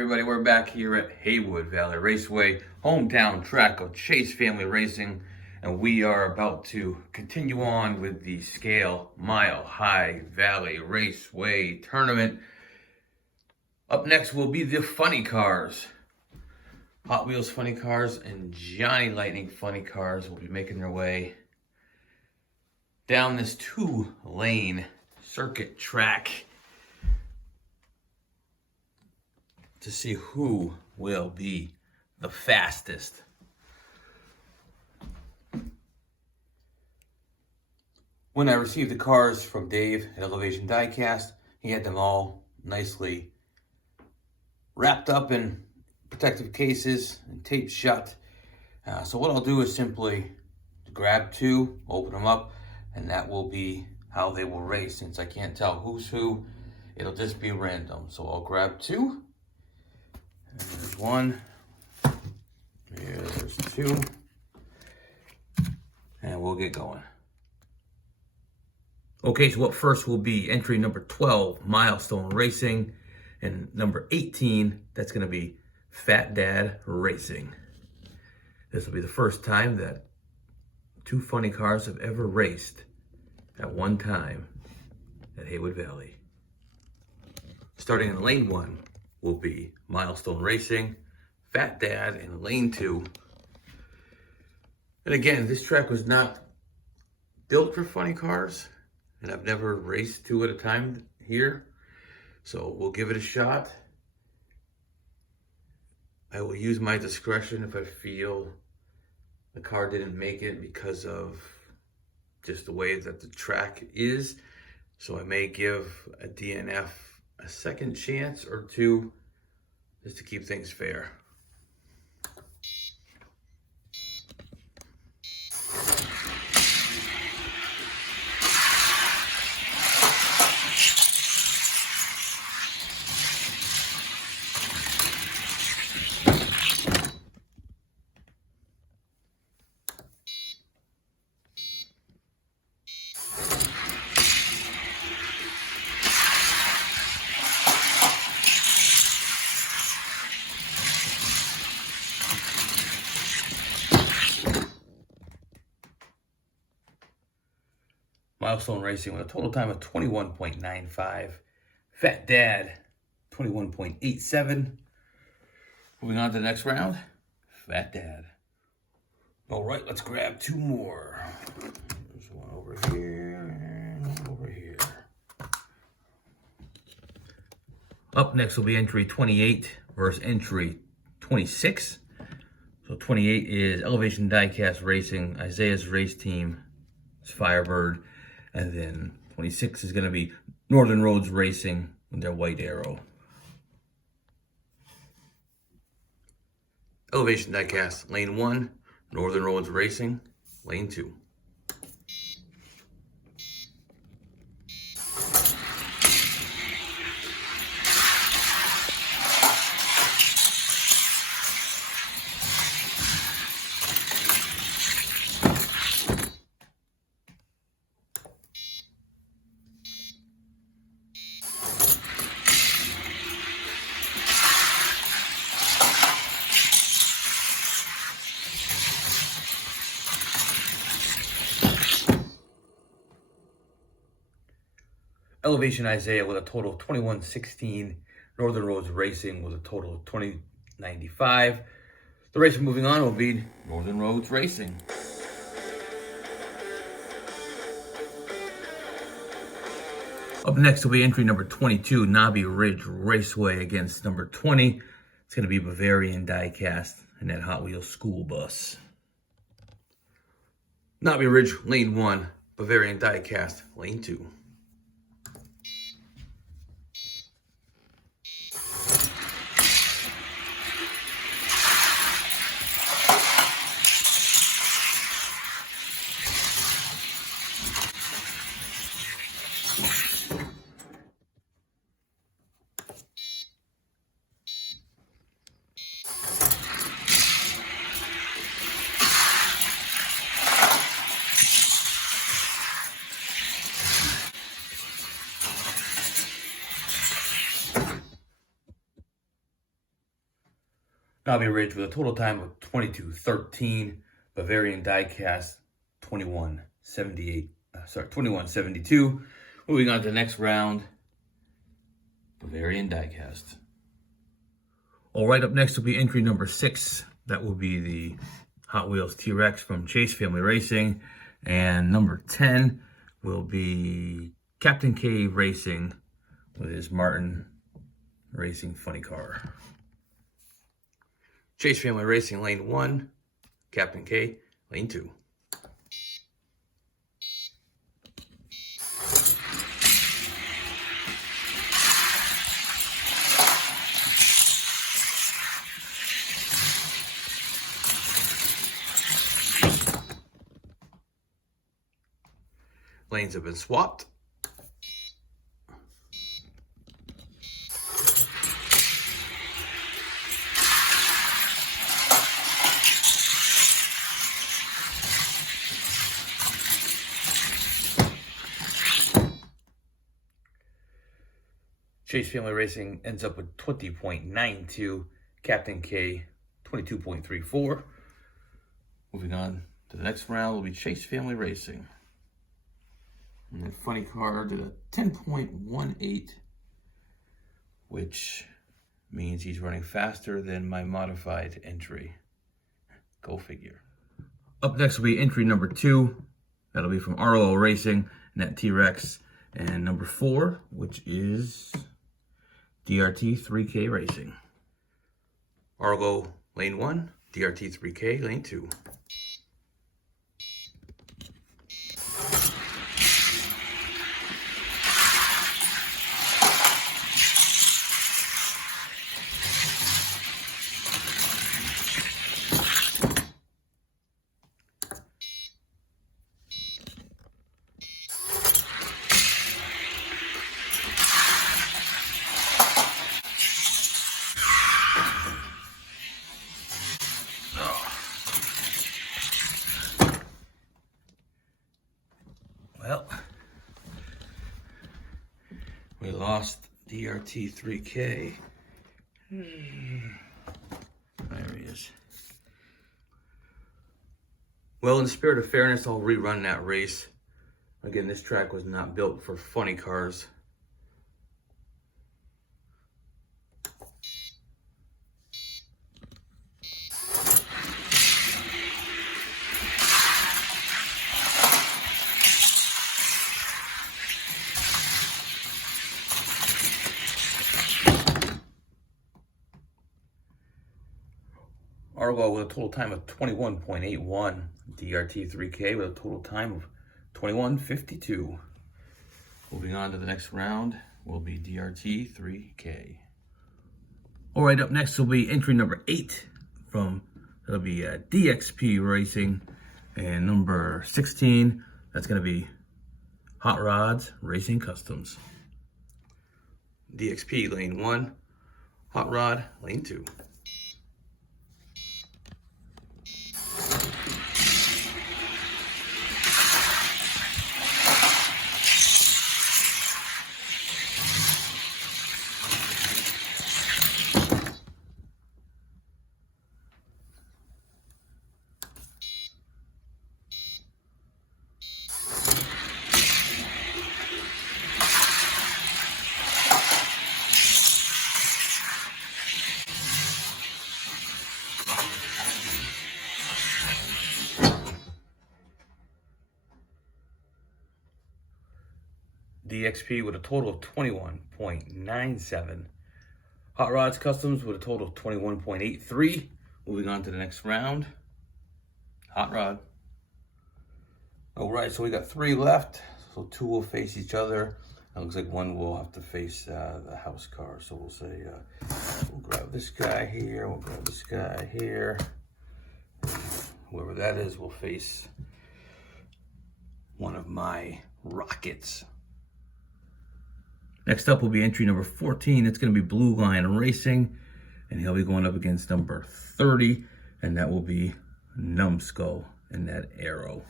everybody? We're back here at Haywood Valley Raceway, hometown track of Chase Family Racing, and we are about to continue on with the ScaleMileHighValley Raceway tournament. Up next will be the funny cars. Hot Wheels funny cars and Johnny Lightning funny cars will be making their way down this 2-lane circuit track to see who will be the fastest. When I received the cars from Dave at Elevation Diecast, he had them all nicely wrapped up in protective cases and taped shut. So what I'll do is simply grab two, open them up, and that will be how they will race. Since I can't tell who's who, it'll just be random. So I'll grab two. And there's one. There's two. And we'll get going. Okay, so up first will be entry number 12, Milestone Racing. And number 18, that's going to be Fat Dad Racing. This will be the first time that two funny cars have ever raced at one time at Haywood Valley. Starting in lane 1 will be Milestone Racing, Fat Dad in lane 2. And again, this track was not built for funny cars, and I've never raced two at a time here. So we'll give it a shot. I will use my discretion if I feel the car didn't make it because of just the way that the track is. So I may give a DNF a second chance or two just to keep things fair. Milestone Racing with a total time of 21.95. Fat Dad, 21.87. Moving on to the next round, Fat Dad. All right, let's grab two more. There's one over here and one over here. Up next will be entry 28 versus entry 26. So 28 is Elevation Diecast Racing, Isaiah's race team, it's Firebird. And then 26 is going to be Northern Roads Racing with their White Arrow. Elevation Diecast, lane 1, Northern Roads Racing, lane 2. Elevation Isaiah with a total of 21.16. Northern Roads Racing with a total of 20.95. The race moving on will be Northern Roads Racing. Up next will be entry number 22, Knobby Ridge Raceway against number 20. It's going to be Bavarian Diecast and that Hot Wheels school bus. Knobby Ridge, lane 1. Bavarian Diecast, lane 2. Knobby Ridge with a total time of 22:13. Bavarian diecast 2172. Moving on to the next round, Bavarian diecast. All right, up next will be entry number 6. That will be the Hot Wheels T-Rex from Chase Family Racing. And number 10 will be Captain K Racing with his Martin Racing funny car. Chase Family Racing, lane 1. Captain K, lane 2. Lanes have been swapped. Chase Family Racing ends up with 20.92. Captain K, 22.34. Moving on to the next round will be Chase Family Racing. And that funny car did a 10.18, which means he's running faster than my modified entry. Go figure. Up next will be entry number 2. That'll be from Arlo Racing, and that T-Rex. And number 4, which is DRT 3K Racing. Arlo, lane 1. DRT 3K, lane 2. Well, we lost DRT 3K. There he is. Well, in the spirit of fairness, I'll rerun that race. Again, this track was not built for funny cars. Arlo with a total time of 21.81. DRT 3K with a total time of 21:52. Moving on to the next round will be DRT 3K. All right, up next will be entry number 8 from, that'll be DXP Racing. And number 16, that's going to be Hot Rods Racing Customs. DXP lane 1, Hot Rod lane 2. DXP with a total of 21.97. Hot Rods Customs with a total of 21.83. Moving on to the next round. Hot Rod. All right, so we got 3 left. So 2 will face each other. It looks like 1 will have to face the house car. So we'll say, we'll grab this guy here. We'll grab this guy here. Whoever that is will face one of my rockets. Next up will be entry number 14. It's going to be Blue Line Racing, and he'll be going up against number 30, and that will be Numbskull in that arrow.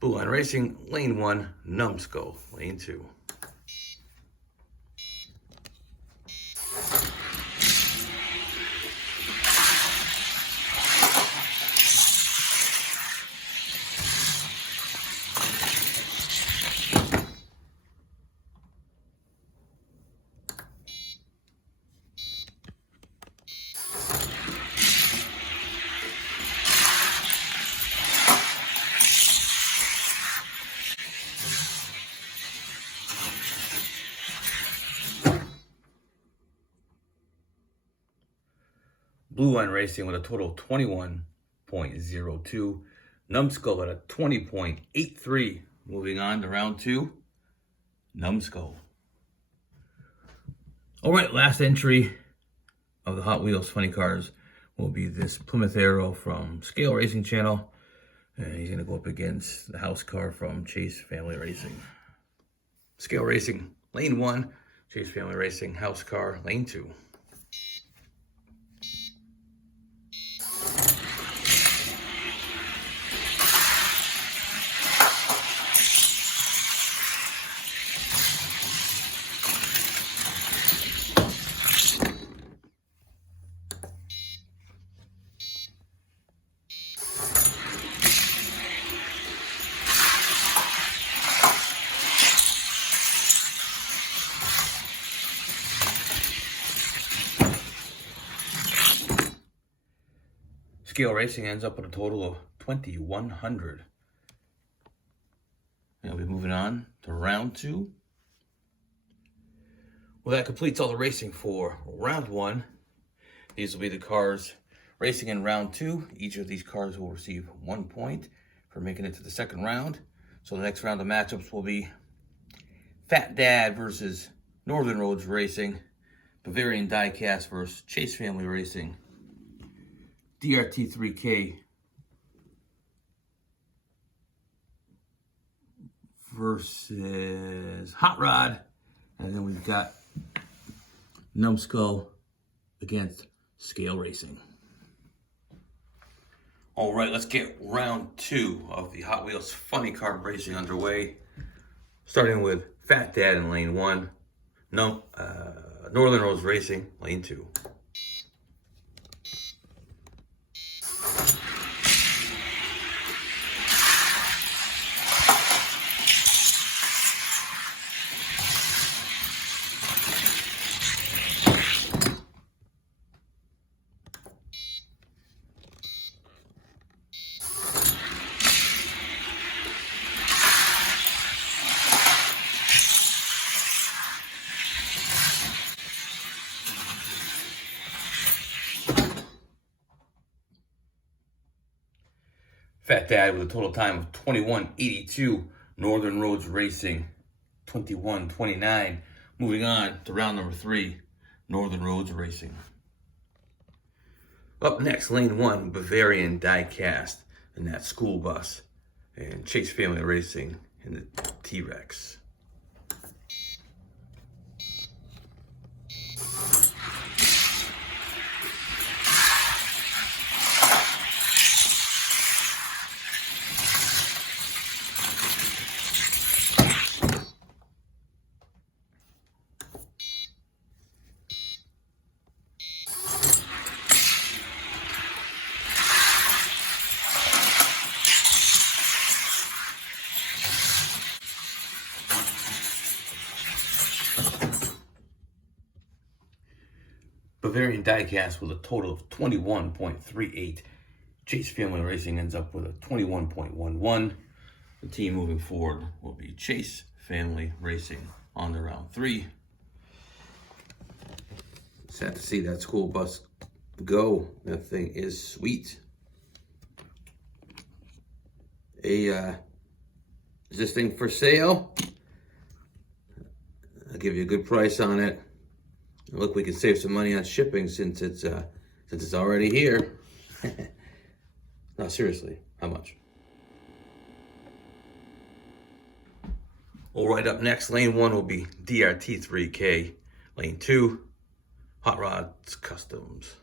Blue Line Racing, lane 1, Numbskull, lane 2. Blue Line Racing with a total of 21.02. Numbskull at a 20.83. Moving on to round 2, Numbskull. All right, last entry of the Hot Wheels Funny Cars will be this Plymouth Arrow from Scale Racing Channel. And he's going to go up against the house car from Chase Family Racing. Scale Racing, lane 1. Chase Family Racing, house car, lane 2. Scale Racing ends up with a total of 2,100. And we'll be moving on to round 2. Well, that completes all the racing for round 1. These will be the cars racing in round 2. Each of these cars will receive 1 point for making it to the second round. So the next round of matchups will be Fat Dad versus Northern Roads Racing, Bavarian Diecast versus Chase Family Racing, DRT3K versus Hot Rod, and then we've got Numbskull against Scale Racing. All right, let's get round 2 of the Hot Wheels Funny Car Racing underway. Starting with Fat Dad in lane 1, Northern Roads Racing, lane 2. Fat Dad with a total time of 21.82. Northern Roads Racing, 21.29. Moving on to round number 3, Northern Roads Racing. Up next, lane 1, Bavarian Diecast in that school bus, and Chase Family Racing in the T-Rex. Bavarian Diecast with a total of 21.38. Chase Family Racing ends up with a 21.11. The team moving forward will be Chase Family Racing on to round 3. Sad to see that school bus go. That thing is sweet. Is this thing for sale? I'll give you a good price on it. Look, we can save some money on shipping since it's already here. No, seriously, how much? All right, up next, lane 1 will be DRT3K. Lane 2, Hot Rods Customs.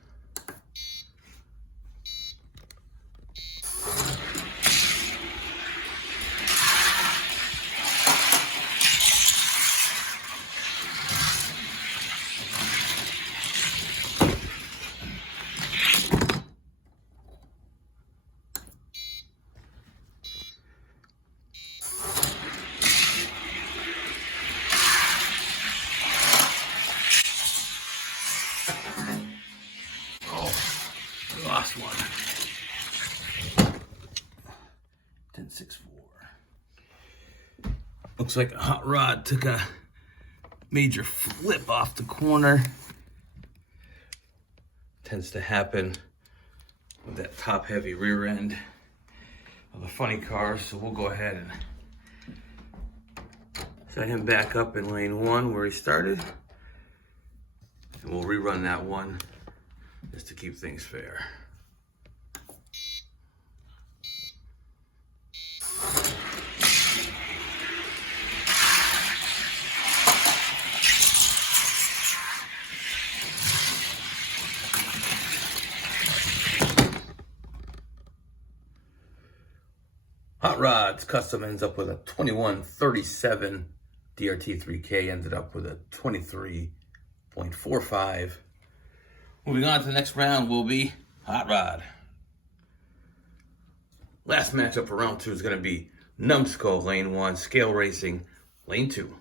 Last one. 10.64. Looks like a hot rod took a major flip off the corner. tends to happen with that top heavy rear end of the funny car. So we'll go ahead and set him back up in lane 1 where he started. And we'll rerun that one just to keep things fair. Hot Rods Custom ends up with a 2137. DRT 3K ended up with a 23.45. Moving on to the next round will be Hot Rod. Last matchup for round 2 is going to be Numbskull, lane 1, Scale Racing, lane 2.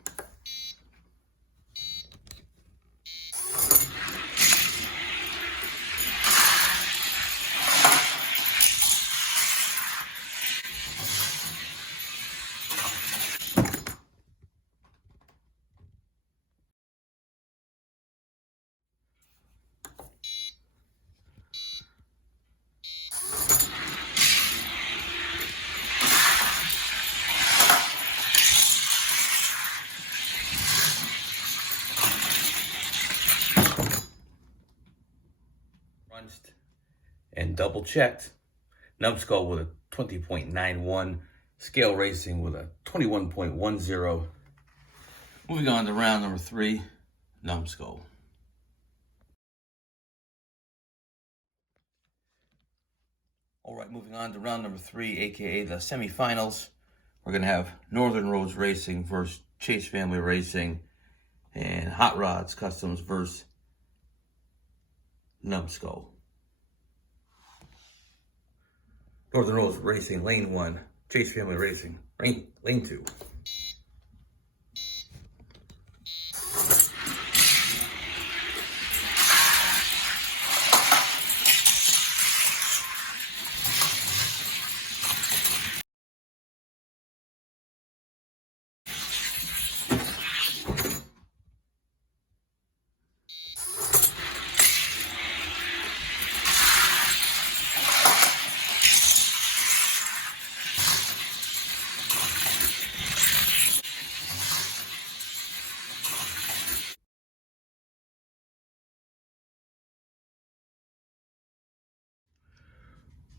And double checked. Numbskull with a 20.91. Scale Racing with a 21.10. Moving on to round number 3, Numbskull. All right, moving on to round number 3, aka the semifinals. We're gonna have Northern Roads Racing versus Chase Family Racing, and Hot Rods Customs versus Numbskull. Northern Roads Racing, lane 1. Chase Family Racing, lane 2.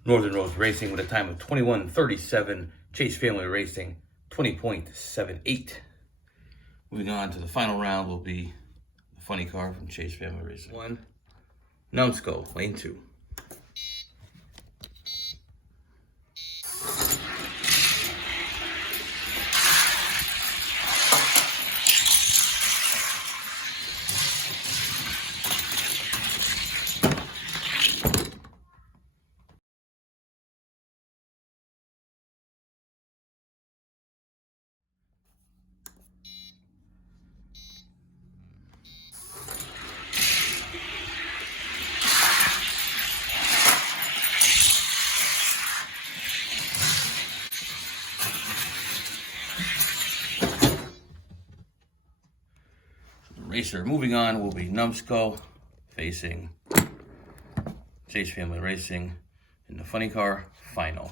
Northern Roads Racing with a time of 21:37. Chase Family Racing, 20.78. Moving on to the final round will be the funny car from Chase Family Racing. 1, Numbskull, lane 2. Racer moving on will be Numbskull facing Chase Family Racing in the funny car final.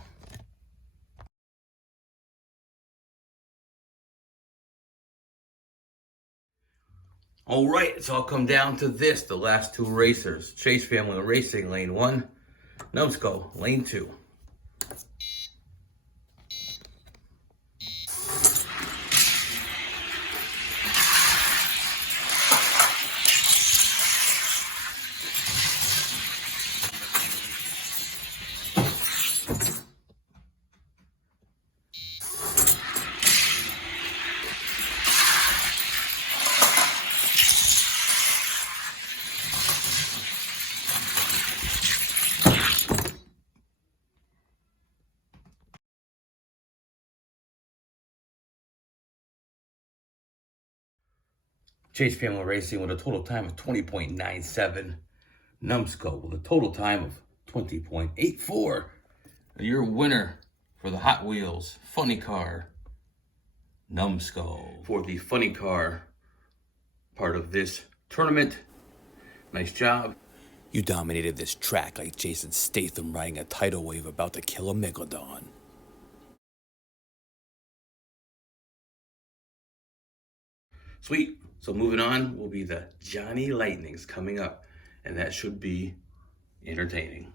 All right, it's all come down to this, the last 2 racers. Chase Family Racing, lane 1. Numbskull, lane 2. Chase Family Racing with a total time of 20.97. Numbskull with a total time of 20.84. Your winner for the Hot Wheels funny car, Numbskull. For the funny car part of this tournament. Nice job. You dominated this track like Jason Statham riding a tidal wave about to kill a megalodon. Sweet. So moving on will be the Johnny Lightnings coming up, and that should be entertaining.